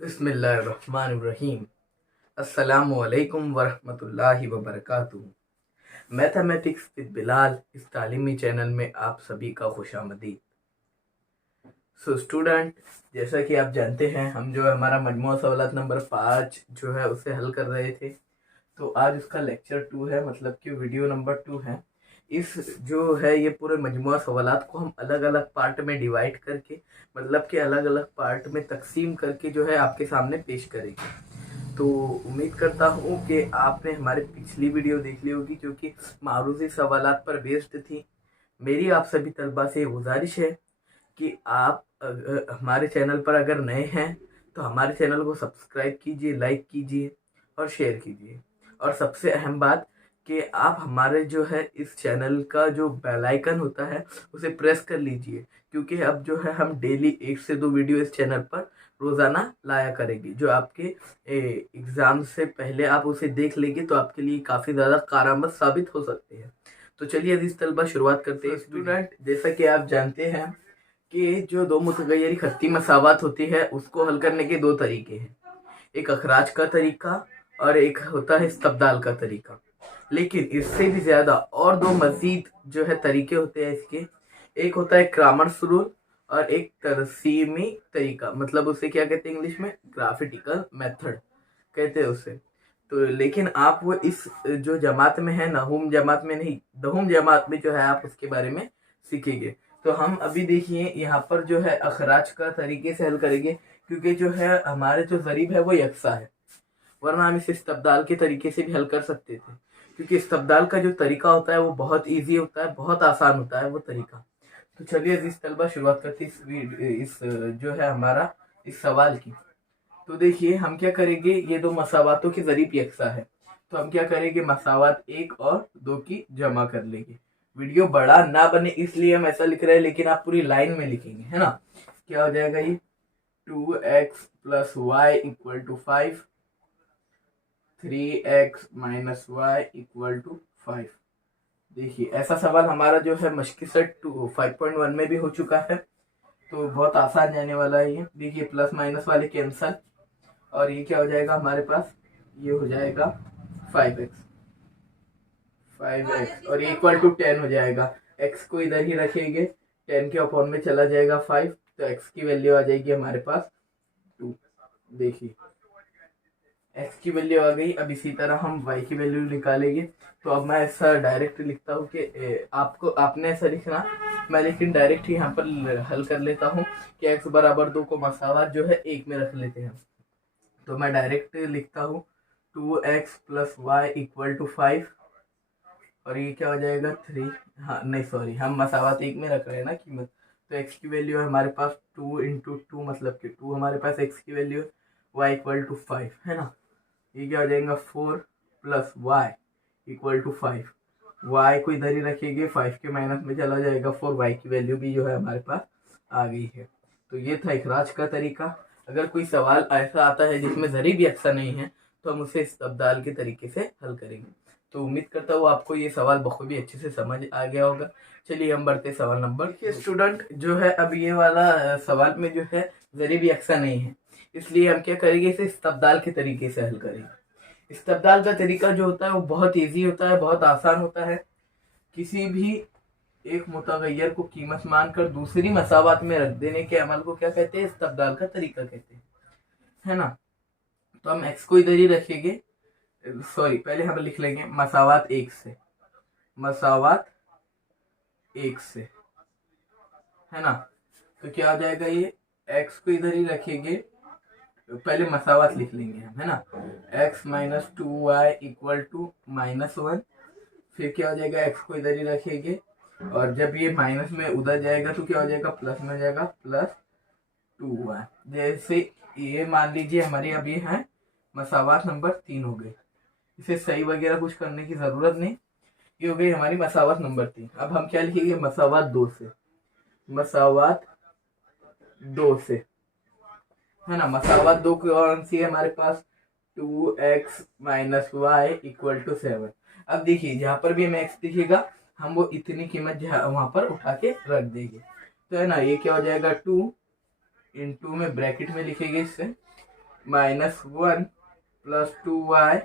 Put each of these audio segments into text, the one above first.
बिस्मिल्लाहिर्रहमानिर्रहीम। अस्सलामुअलैकुम वरहमतुल्लाहि वबरकातुहू। मैथमेटिक्स विद बिलाल इस तालीमी चैनल में आप सभी का खुशामदीद। स्टूडेंट, जैसा कि आप जानते हैं, हम जो है हमारा मजमूआ सवालात नंबर 5 जो है उसे हल कर रहे थे। तो आज उसका लेक्चर 2 है, मतलब कि वीडियो नंबर 2 है। इस जो है ये पूरे मजमूआ सवालात को हम अलग अलग पार्ट में डिवाइड करके, मतलब कि अलग अलग पार्ट में तकसीम करके जो है आपके सामने पेश करेंगे। तो उम्मीद करता हूँ कि आपने हमारी पिछली वीडियो देख ली होगी, जो कि मारूजी सवालात पर बेस्ड थी। मेरी आप सभी तलबा से गुजारिश है कि आप हमारे चैनल पर अगर नए हैं तो हमारे चैनल को सब्सक्राइब कीजिए, लाइक कीजिए और शेयर कीजिए। और सबसे अहम बात कि आप हमारे जो है इस चैनल का जो बेल आइकन होता है उसे प्रेस कर लीजिए, क्योंकि अब जो है हम डेली 1 से 2 वीडियो इस चैनल पर रोज़ाना लाया करेंगे। जो आपके एग्ज़ाम से पहले आप उसे देख लेंगे तो आपके लिए काफ़ी ज़्यादा कारआमद साबित हो सकते हैं। तो चलिए अजीज तलबा शुरुआत करते हैं। स्टूडेंट, जैसा कि आप जानते हैं कि जो दो मुतगय्यरी खत्ती मसावत होती है उसको हल करने के दो तरीके हैं, एक अखराज का तरीका और एक होता है इस्तब्दाल का तरीका। लेकिन इससे भी ज़्यादा और दो मज़ीद जो है तरीके होते हैं इसके। एक होता है क्रामर्स रूल और एक तरसीमी तरीका, मतलब उसे क्या कहते हैं इंग्लिश में, ग्राफिटिकल मेथड कहते हैं उसे। तो लेकिन आप वो इस जो जमात में है, नहुम जमात में नहीं, दहुम जमात में जो है आप उसके बारे में सीखेंगे। तो हम अभी देखिए यहाँ पर जो है अखराज का तरीके से हल करेंगे, क्योंकि जो है हमारे जो ज़रीब है वो यकसा है, वरना हम इसे इस्तब्दाल के तरीके से भी हल कर सकते थे। क्योंकि इस्तब्दाल का जो तरीका होता है वो बहुत ईजी होता है, बहुत आसान होता है वो तरीका। तो चलिए अजीज तलबा शुरुआत करते हैं इस जो है हमारा इस सवाल की। तो देखिए हम क्या करेंगे, ये दो मसावातों की ज़रीब यकसा है, तो हम क्या करेंगे, मसावात 1 और 2 की जमा कर लेंगे। वीडियो बड़ा ना बने इसलिए हम ऐसा लिख रहे हैं, लेकिन आप पूरी लाइन में लिखेंगे, है ना। क्या हो जाएगा ये, 2x + y = 5, 3x - y = 5। देखिए ऐसा सवाल हमारा जो है मुश्किल सेट 5.1 में भी हो चुका है, तो बहुत आसान जाने वाला है ये। देखिए प्लस माइनस वाले कैंसल, और ये क्या हो जाएगा हमारे पास, ये हो जाएगा 5x, 5x और ये = 10 हो जाएगा। x को इधर ही रखेंगे, 10 के अपॉन में चला जाएगा 5, तो x की वैल्यू आ जाएगी हमारे पास 2। देखिए x की वैल्यू आ गई। अब इसी तरह हम y की वैल्यू निकालेंगे। तो अब मैं ऐसा डायरेक्ट लिखता हूँ कि आपको आपने ऐसा लिखना, मैं लेकिन डायरेक्ट ही यहाँ पर हल कर लेता हूँ कि x = 2 को मसावत जो है 1 में रख लेते हैं। तो मैं डायरेक्ट लिखता हूँ 2x + y = 5, और ये क्या हो जाएगा 3। हाँ नहीं सॉरी, हम मसावत 1 में रख रहे हैं ना कीमत। तो x की वैल्यू है हमारे पास 2 × 2, मतलब कि 2 हमारे पास x की वैल्यू है, y = 5, है ना। ये क्या हो जाएगा 4 + y = 5। y को इधर ही रखेंगे, 5 के माइनस में चला जाएगा 4, y की वैल्यू भी जो है हमारे पास आ गई है। तो ये था इखराज का तरीका। अगर कोई सवाल ऐसा आता है जिसमें ज़रीब यकसा नहीं है तो हम उसे इस्तब्दाल के तरीके से हल करेंगे। तो उम्मीद करता हूँ आपको ये सवाल बखूबी अच्छे से समझ आ गया होगा। चलिए हम बढ़ते सवाल नंबर। स्टूडेंट जो है अब ये वाला सवाल में जो है ज़रीब यकसा नहीं है, इसलिए हम क्या करेंगे, इसे इस्तब्दाल के तरीके से हल करेंगे। इस्तब्दाल का तरीका जो होता है वो बहुत ईजी होता है, बहुत आसान होता है। किसी भी एक मुतगय्यर को कीमत मानकर दूसरी मसावत में रख देने के अमल को क्या कहते हैं, इस्तब्दाल का तरीका कहते हैं, है ना। तो हम x को इधर ही रखेंगे, सॉरी पहले हम लिख लेंगे मसावत 1 से, मसावत 1 से, है ना। तो क्या हो जाएगा, ये x को इधर ही रखेंगे, पहले मसावत लिख लेंगे हम, है ना। x - 2y = -1। फिर क्या हो जाएगा, x को इधर ही रखेंगे, और जब ये माइनस में उधर जाएगा तो क्या हो जाएगा, प्लस में हो जाएगा, +2y। जैसे ये मान लीजिए हमारी अब ये है मसावत नंबर 3 हो गई। इसे सही वगैरह कुछ करने की ज़रूरत नहीं, ये हो गई हमारी मसावत नंबर 3। अब हम क्या लिखेंगे, मसावत 2 से, मसावत 2 से, है ना। मसावत 2 कौन सी है हमारे पास, 2x - y = 7। अब देखिए जहाँ पर भी हमें x दिखेगा हम वो इतनी कीमत वहां पर उठा के रख देंगे, तो है ना। ये क्या हो जाएगा, 2 × में ब्रैकेट में लिखेंगे इससे, -1 + 2y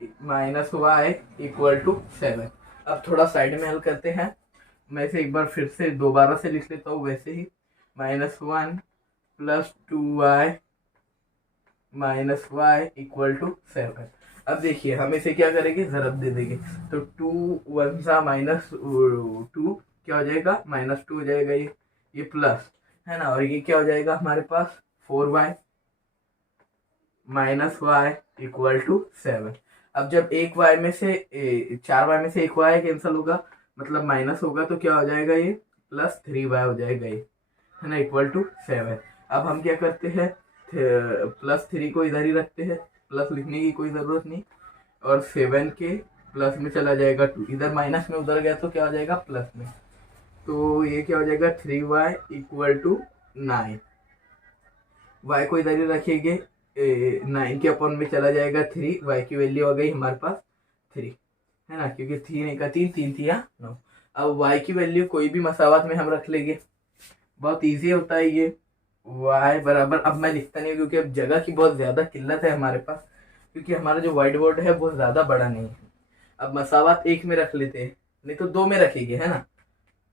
-y = 7। अब थोड़ा साइड में हल करते हैं। मैं इसे एक बार फिर से दोबारा से लिख लेता हूँ वैसे ही, -1 + 2y -y = 7। अब देखिए हम इसे क्या करेंगे, ज़रब दे देंगे। तो 2 1 सा -2 क्या हो जाएगा, -2 हो जाएगा, ये प्लस है ना, और ये क्या हो जाएगा हमारे पास 4y -y = 7। अब जब एक y में से 4y में से एक y कैंसिल होगा, मतलब माइनस होगा, तो क्या हो जाएगा, ये +3y हो जाएगा, ये है ना, = 7। अब हम क्या करते हैं, +3 को इधर ही रखते हैं, प्लस लिखने की कोई ज़रूरत नहीं, और 7 के प्लस में चला जाएगा 2, इधर माइनस में उधर गया तो क्या हो जाएगा, प्लस में। तो ये क्या हो जाएगा, 3y = 9। y को इधर ही रखेंगे, 9 के अपॉन में चला जाएगा 3, y की वैल्यू आ गई हमारे पास 3, है ना, क्योंकि 3 का 3 3 थी 9। अब y की वैल्यू कोई भी मसावत में हम रख लेंगे, बहुत इजी होता है ये। y बराबर, अब मैं लिखता नहीं क्योंकि अब जगह की बहुत ज़्यादा किल्लत है हमारे पास, क्योंकि हमारा जो वाइट बोर्ड है वो ज़्यादा बड़ा नहीं है। अब मसावत 1 में रख लेते हैं, नहीं तो 2 में रखेंगे, है ना,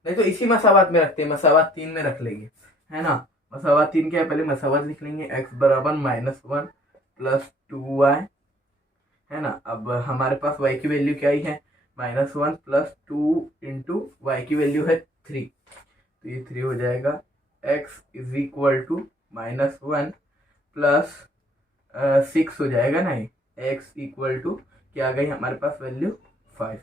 नहीं तो इसी मसावत में रखते हैं, मसावत 3 में रख लेंगे, है ना। मसावत 3 क्या है, पहले मसावत लिख लेंगे, x बराबर -1 + 2y, है ना। अब हमारे पास y की वैल्यू क्या ही है, -1 + 2 × y की वैल्यू है 3, तो ये 3 हो जाएगा। x = -1 + 6 हो जाएगा ना, x = क्या आ गई हमारे पास वैल्यू 5।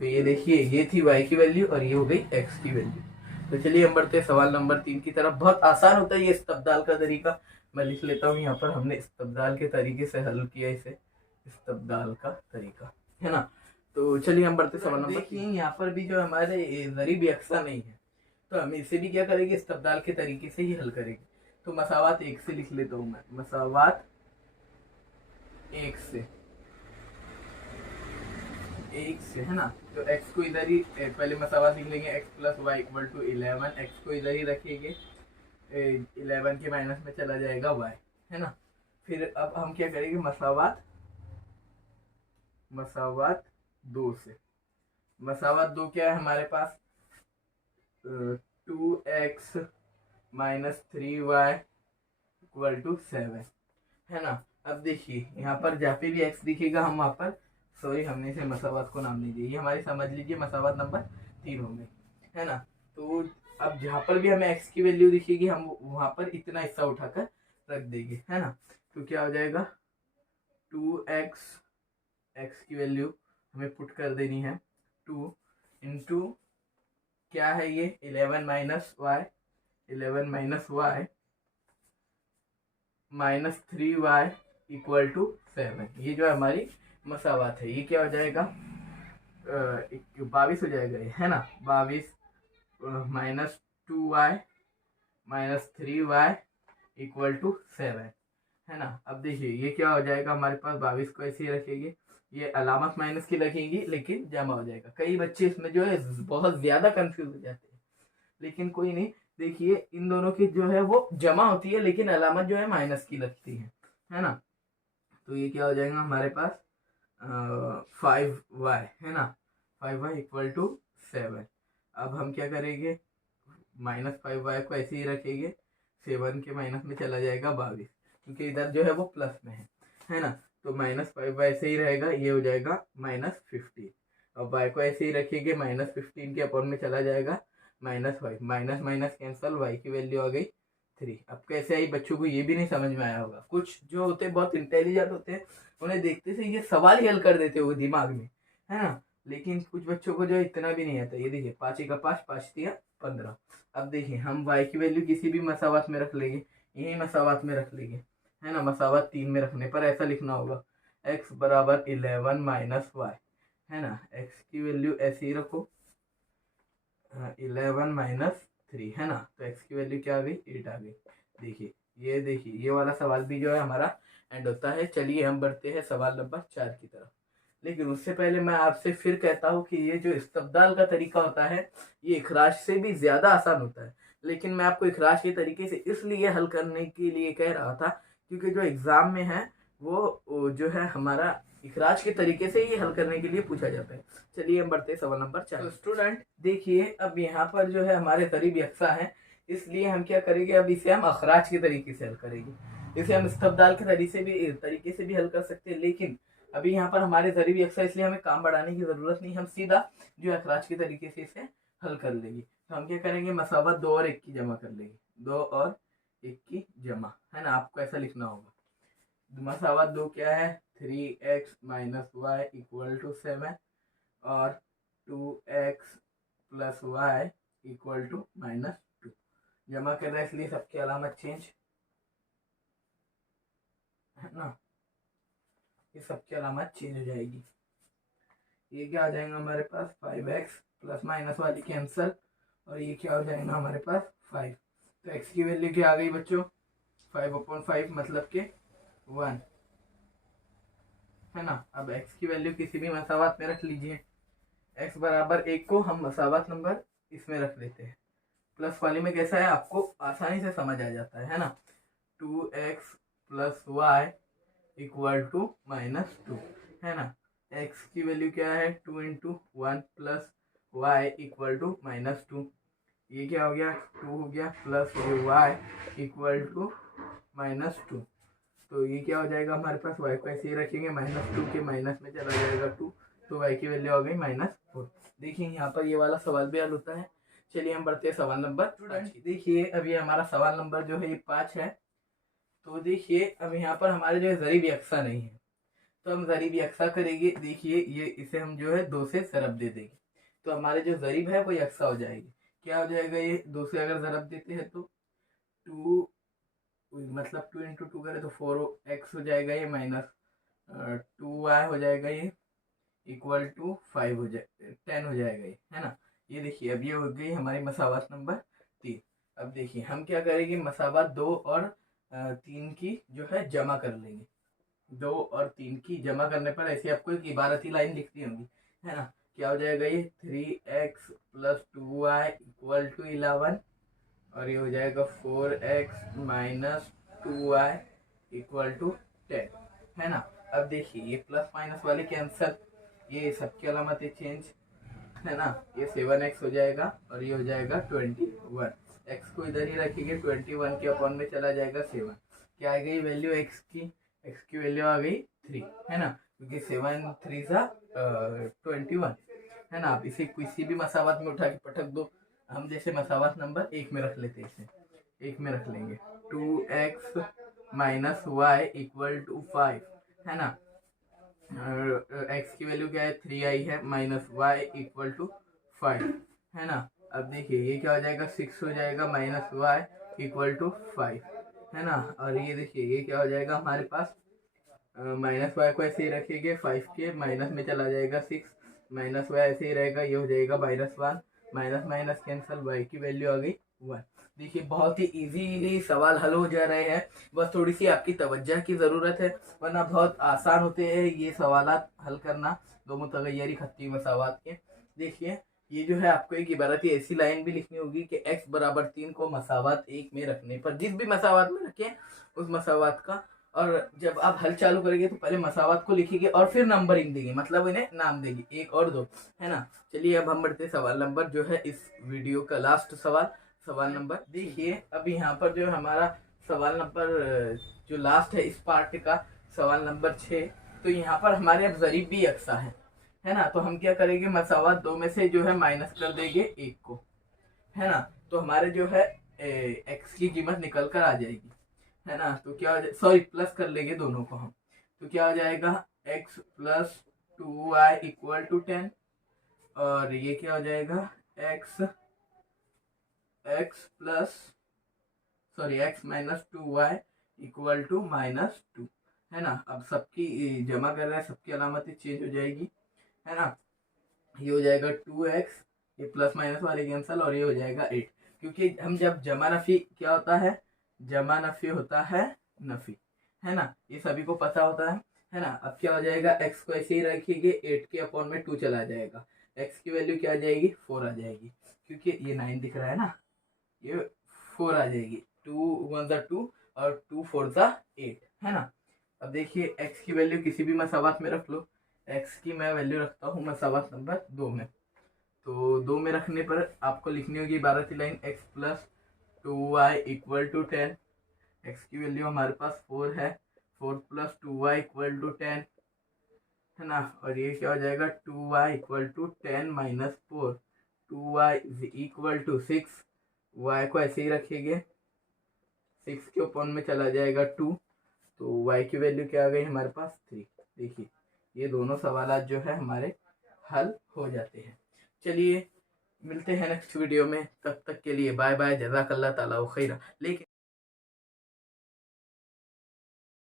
तो ये देखिए, ये थी y की वैल्यू और ये हो गई x की वैल्यू। तो चलिए हम बढ़ते हैं सवाल नंबर 3 की तरफ। बहुत आसान होता है ये इस्तबदाल का तरीका, मैं लिख लेता हूँ यहाँ पर, हमने इस्तबदाल के तरीके से हल किया इसे, इस्तबदाल का तरीका, है ना। तो चलिए हम बढ़ते सवाल नंबर 3। यहाँ पर भी जो हमारे ज़रीब यकसा नहीं है, तो हम इसे भी क्या करेंगे, इस्तबदाल के तरीके से ही हल करेंगे। तो मसावत 1 से लिख लेता हूँ मैं, मसावत 1 से है ना। तो x को इधर ही पहले मसावत लिख लेंगे, x + y = 11, x को इधर ही रखेंगे, 11 के माइनस में चला जाएगा y, है ना। फिर अब हम क्या करेंगे, मसावत 2 से, मसावत 2 क्या है हमारे पास, 2x - 3y = 7, है ना। अब देखिए यहाँ पर जहाँ पे भी x दिखेगा हम वहाँ पर, सॉरी हमने इसे मसावत को नाम नहीं दिया, ये हमारी समझ लीजिए मसावत नंबर 3 हो गई, है ना। तो अब जहाँ पर भी हमें x की वैल्यू दिखेगी हम वहाँ पर इतना हिस्सा उठाकर रख देंगे, है ना। तो क्या हो जाएगा, 2x, x की वैल्यू हमें पुट कर देनी है, 2 × क्या है ये, 11 - y, 11 - y -3y = 7। ये जो हमारी मसावत है, ये क्या हो जाएगा, 22 हो जाएगा ये, है ना। 22 -2y -3y = 7, है ना। अब देखिए ये क्या हो जाएगा हमारे पास, 22 को ऐसे ही रखेंगे, ये अलामत माइनस की लगेगी लेकिन जमा हो जाएगा। कई बच्चे इसमें जो है बहुत ज़्यादा कंफ्यूज हो जाते हैं, लेकिन कोई नहीं, देखिए इन दोनों की जो है वो जमा होती है लेकिन अलामत जो है माइनस की लगती है ना। तो ये क्या हो जाएगा हमारे पास, 5y, है ना, 5y = 7। अब हम क्या करेंगे, -5y को ऐसे ही रखेंगे, 7 के माइनस में चला जाएगा 22, क्योंकि इधर जो है वो प्लस में है ना। तो -5y ऐसे ही रहेगा, ये हो जाएगा -15। अब y को ऐसे ही रखेंगे, -15 के अपॉन में चला जाएगा -5, माइनस माइनस कैंसल, y की वैल्यू आ गई 3। अब कैसे आई, बच्चों को ये भी नहीं समझ में आया होगा, कुछ जो होते हैं बहुत इंटेलिजेंट होते हैं, उन्हें देखते से ये सवाल ही हल कर देते हो दिमाग में, है ना। लेकिन कुछ बच्चों को जो इतना भी नहीं आता। ये देखिए 5 का 5, 5 तिया 15। अब देखिए हम y की वैल्यू किसी भी मसावत में रख लेंगे, यही मसावत में रख लेंगे, है ना। मसावत 3 में रखने पर ऐसा लिखना होगा, x बराबर 11 - y, है ना। x की वैल्यू ऐसे ही रखो, 11 - 3, है ना। तो x की वैल्यू क्या आ गई, 8 आ गई। देखिए ये वाला सवाल भी जो है हमारा एंड होता है। चलिए हम बढ़ते हैं सवाल नंबर 4 की तरफ। लेकिन उससे पहले मैं आपसे फिर कहता हूँ कि ये जो इस्तबदाल का तरीका होता है ये इखराज से भी ज़्यादा आसान होता है, लेकिन मैं आपको इखराज के तरीके से इसलिए हल करने के लिए कह रहा था क्योंकि जो एग्जाम में है वो जो है हमारा इखराज के तरीके से ये हल करने के लिए पूछा जाता है। चलिए हम बढ़ते हैं सवाल नंबर 4। तो स्टूडेंट देखिए, अब यहाँ पर जो है हमारे ज़रीब यकसा है, इसलिए हम क्या करेंगे, अब इसे हम अखराज के तरीके से हल करेंगे। इसे हम इस्तबदाल के तरीके से भी हल कर सकते हैं, लेकिन अभी यहाँ पर हमारे ज़रीब यकसा, इसलिए हमें काम बढ़ाने की ज़रूरत नहीं, हम सीधा जो है अखराज के तरीके से इसे हल कर लेंगे। तो हम क्या करेंगे, मसावत 2 और 1 की जमा कर लेंगे, 2 और 1 की जमा, है ना। आपको ऐसा लिखना होगा, मसावत 2 क्या है, 3x minus Y equal to 7 और 2x plus y equal to -2। जमा कर रहे हैं इसलिए सबकी अलामत चेंज, है ना, ये सबकी अलामत चेंज हो जाएगी। ये क्या आ जाएगा हमारे पास, 5x प्लस माइनस वाली कैंसल, और ये क्या हो जाएगा हमारे पास 5। तो x की वैल्यू क्या आ गई बच्चों, 5/5 मतलब के 1, है ना। अब x की वैल्यू किसी भी मसावत में रख लीजिए, x बराबर 1 को हम मसावत नंबर इसमें रख लेते हैं। प्लस वाली में कैसा है, आपको आसानी से समझ आ जाता है ना। 2x plus y equal to -2, है ना। x की वैल्यू क्या है, 2 into 1 plus y equal to -2। ये क्या हो गया, 2 हो गया, प्लस ये वाई इक्वल टू -2। तो ये क्या हो जाएगा हमारे पास, y को ऐसे ही रखेंगे, -2 के माइनस में चला जाएगा 2, तो y की वैल्यू आ गई -4। देखिए यहाँ पर ये वाला सवाल भी हल होता है। चलिए हम बढ़ते हैं सवाल नंबर 5। देखिए अभी हमारा सवाल नंबर जो है ये 5 है। तो देखिए अब यहाँ पर हमारे जो है ज़रीब यकसा नहीं है, तो हम ज़रीब यकसा करेंगे। देखिए ये इसे हम जो है 2 से ज़रब दे देंगे, तो हमारे जो ज़रीब है वो यकसा हो जाएगी। क्या हो जाएगा, ये 2 से अगर ज़रब देते हैं तो 2, मतलब 2 इंटू 2 करें तो 4x हो जाएगा, ये -2y हो जाएगा, ये इक्वल टू 5 हो जाए 10 हो जाएगा ये, है ना। ये देखिए अब ये हो गई हमारी मसावत नंबर 3। अब देखिए हम क्या करेंगे, मसावत 2 और 3 की जो है जमा कर लेंगे। 2 और 3 की जमा करने पर ऐसी आपको एक इबारती लाइन लिखनी होगी, है ना। क्या हो जाएगा, ये 3x plus 2y equal to 11, और ये हो जाएगा 4x minus 2y equal to 10, है ना। अब देखिए ये प्लस माइनस वाले कैंसल, ये सबकी अलामतें चेंज, है ना। ये 7x हो जाएगा और ये हो जाएगा 21। x को इधर ही रखेंगे, 21 के अपॉन में चला जाएगा 7। क्या आ गई वैल्यू x की वैल्यू आ गई 3, है ना, क्योंकि 7 3 सा 21, है ना। आप इसे किसी भी मसावत में उठा के पटक दो, हम जैसे मसावत नंबर 1 में रख लेते हैं, इसे 1 में रख लेंगे। 2x minus Y equal to 5, है ना। x की वैल्यू क्या है, 3 आई है, माइनस वाई इक्वल टू 5, है ना। अब देखिए ये क्या हो जाएगा, 6 हो जाएगा, माइनस वाई इक्वल टू 5, है ना। और ये देखिए ये क्या हो जाएगा हमारे पास, माइनस वाई को ऐसे ही रखेंगे, 5 के माइनस में चला जाएगा 6, माइनस वाई ऐसे ही रहेगा, ये हो जाएगा -1, माइनस माइनस कैंसल, वाई की वैल्यू आ गई 1। देखिए बहुत ही इजीली सवाल हल हो जा रहे हैं, बस थोड़ी सी आपकी तवज्जो की ज़रूरत है, वरना बहुत आसान होते हैं ये सवालात हल करना, दो मुतगय्यरी खत्ती मसावात के। देखिए ये जो है आपको एक इबारती ऐसी लाइन भी लिखनी होगी कि x बराबर 3 को मसावात 1 में रखने पर, जिस भी मसावात में रखें उस मसावात का, और जब आप हल चालू करेंगे तो पहले मसावत को लिखेंगे और फिर नंबरिंग देंगे, मतलब इन्हें नाम देंगे 1 और 2, है ना। चलिए अब हम बढ़ते सवाल नंबर जो है इस वीडियो का लास्ट सवाल, सवाल नंबर। देखिए अब यहाँ पर जो हमारा सवाल नंबर जो लास्ट है इस पार्ट का, सवाल नंबर 6। तो यहाँ पर हमारे अब ज़रीब भी यकसा है ना। तो हम क्या करेंगे, मसावत 2 में से जो है माइनस कर देंगे 1 को, है ना। तो हमारे जो है एक्स की कीमत निकल कर आ जाएगी, है ना। तो क्या, सॉरी प्लस कर लेंगे दोनों को हम, तो क्या हो जाएगा, x प्लस 2y इक्वल टू 10, और ये क्या हो जाएगा, x plus sorry x minus 2y equal to -2, है ना। अब सबकी जमा कर रहे हैं, सबकी अलामतें चेंज हो जाएगी, है ना। ये हो जाएगा 2x, ये प्लस माइनस वाले कैंसल, और ये हो जाएगा 8, क्योंकि हम जब जमा नफी क्या होता है, जमा नफी होता है नफी, है ना, ये सभी को पता होता है ना। अब क्या हो जाएगा, x को ऐसे ही रखिएगे, 8 के अपॉन में 2 चला जाएगा, x की वैल्यू क्या आ जाएगी, 4 आ जाएगी, क्योंकि ये 9 दिख रहा है ना, ये 4 आ जाएगी, 2 1 2, और 2 4 ज़ा 8 है ना। अब देखिए x की वैल्यू किसी भी मसावात में रख लो। x की मैं वैल्यू रखता हूँ मसावात नंबर 2 में। तो 2 में रखने पर आपको लिखनी होगी 12वीं लाइन x प्लस 2y इक्वल टू 10। x की वैल्यू हमारे पास 4 है, 4 प्लस 2y इक्वल टू 10 है ना। और ये क्या हो जाएगा 2y equal to 10 minus 4, 2y equal to 6। y को ऐसे ही रखेंगे, 6 के ऊपर में चला जाएगा 2, तो y की वैल्यू क्या आ गई हमारे पास 3। देखिए ये दोनों सवाल जो है हमारे हल हो जाते हैं। चलिए मिलते हैं नेक्स्ट वीडियो में, तब तक के लिए बाय बाय, जज़ाकल्लाह ताला खैरा। लेकिन